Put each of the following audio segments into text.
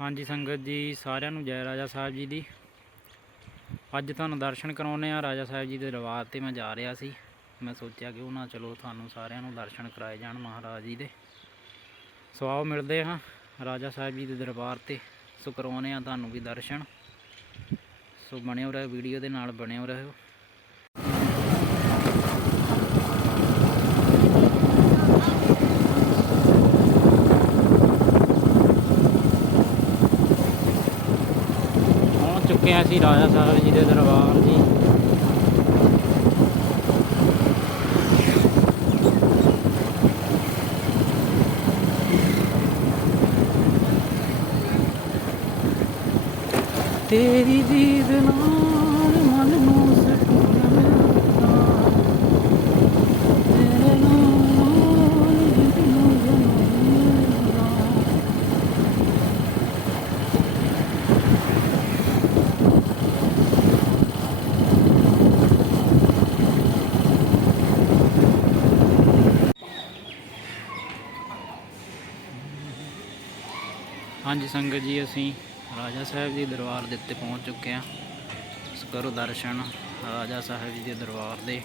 ਹਾਂਜੀ ਸੰਗਤ ਜੀ, ਸਾਰਿਆਂ ਨੂੰ ਜੈ ਰਾਜਾ ਸਾਹਿਬ ਜੀ ਦੀ। ਅੱਜ ਤੁਹਾਨੂੰ ਦਰਸ਼ਨ ਕਰਾਉਨੇ ਆ ਰਾਜਾ ਸਾਹਿਬ ਜੀ ਦੇ ਦਰਬਾਰ ਤੇ ਮੈਂ ਜਾ ਰਿਹਾ ਸੀ। ਮੈਂ ਸੋਚਿਆ ਕਿ ਉਹਨਾਂ ਚਲੋ ਤੁਹਾਨੂੰ ਸਾਰਿਆਂ ਨੂੰ ਦਰਸ਼ਨ ਕਰਾਏ ਜਾਣ ਮਹਾਰਾਜ ਜੀ ਦੇ। ਸੋ ਆਓ ਮਿਲਦੇ ਹਾਂ ਰਾਜਾ ਸਾਹਿਬ ਜੀ ਦੇ ਦਰਬਾਰ ਤੇ। ਸੋ ਕਰਵਾਉਨੇ ਆ ਤੁਹਾਨੂੰ ਵੀ ਦਰਸ਼ਨ। ਸੋ ਬਣਿਓ ਰਹੋ, ਵੀਡੀਓ ਦੇ ਨਾਲ ਬਣਿਓ ਰਹੋ ਪਹੁੰਚ ਚੁੱਕੇ ਹਾਂ ਅਸੀਂ ਰਾਜਾ ਸਾਹਿਬ ਜੀ ਦੇ ਦਰਬਾਰ ਜੀ। ਤੇਰੀ ਦੀਦ ਨਾਲ ਮਨ ਨੂੰ ਸਕੂਨ ਮਿਲਦਾ ਤੇਰੇ ਨਾਲ ਜਿਤ ਨੂੰ ਜਨਮ ਮਿਲਦਾ ਹਾਂਜੀ ਸੰਗਤ ਜੀ, ਅਸੀਂ ਰਾਜਾ ਸਾਹਿਬ ਜੀ ਦਰਬਾਰ ਦੇ ਉੱਤੇ ਪਹੁੰਚ ਚੁੱਕੇ ਹਾਂ। ਕਰੋ ਦਰਸ਼ਨ ਰਾਜਾ ਸਾਹਿਬ ਜੀ ਦੇ ਦਰਬਾਰ ਦੇ।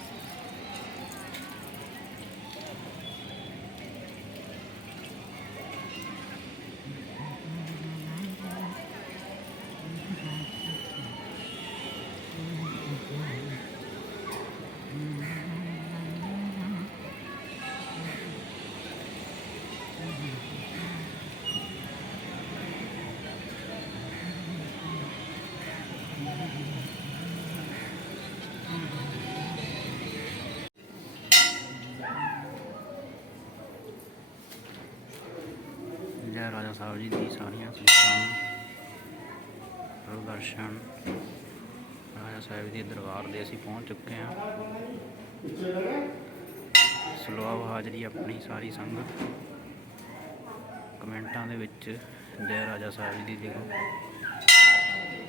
ਜੈ ਰਾਜਾ ਸਾਹਿਬ ਜੀ ਦੀ ਸਾਰੀਆਂ ਸੰਗਤਾਂ ਨੂੰ। ਦਰਸ਼ਨ ਰਾਜਾ ਸਾਹਿਬ ਜੀ ਦੇ ਦਰਬਾਰ ਦੇ ਅਸੀਂ ਪਹੁੰਚ ਚੁੱਕੇ ਹਾਂ। ਸਲੋਆ ਹਾਜ਼ਰੀ ਆਪਣੀ ਸਾਰੀ ਸੰਗਤ। ਕਮੈਂਟਾਂ ਦੇ ਵਿੱਚ ਜੈ ਰਾਜਾ ਸਾਹਿਬ ਜੀ ਦੀ ਲਿਖੋ।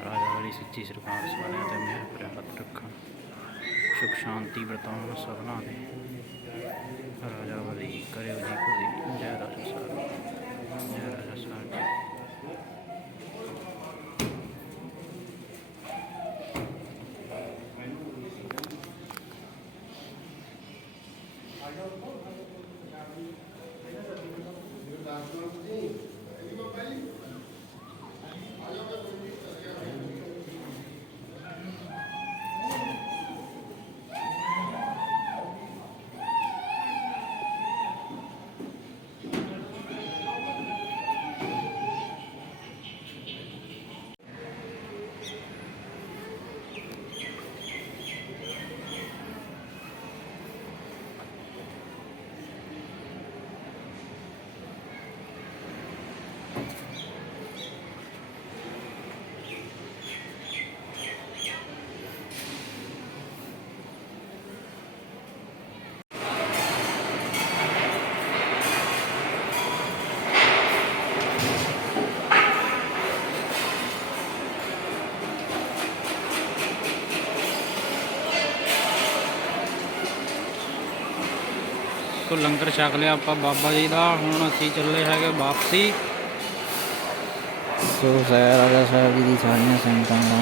ਰਾਜਾ ਵਾਲੀ ਸੱਚੀ ਸਰਕਾਰ ਸਾਰਿਆਂ ਤੇ ਮਿਹਰ ਭਰਿਆ ਰੱਖਣ ਸੁਖ ਸ਼ਾਂਤੀ ਵਰਤਾਉਣ ਸਭਨਾਂ ਦੇ ਰਾਜਾ ਵਾਲੀ ਕਰਿਓ ਜੀ ਕੋਈ ਜੈ ਰਾਜਾ ਸਾਹਿਬ। ਜੈ ਰਾਜਾ ਸਾਹਿਬ ਜੀ ਲੰਗਰ ਛਕ ਲਿਆ ਆਪਾਂ ਬਾਬਾ ਜੀ ਦਾ ਹੁਣ ਅਸੀਂ ਚੱਲੇ ਹੈਗੇ ਵਾਪਸੀ। ਸੋ ਸੈ ਸਾਹਿਬ ਜੀ ਦੀ ਸਾਰੀਆਂ ਸੰਗਤਾਂ ਨੂੰ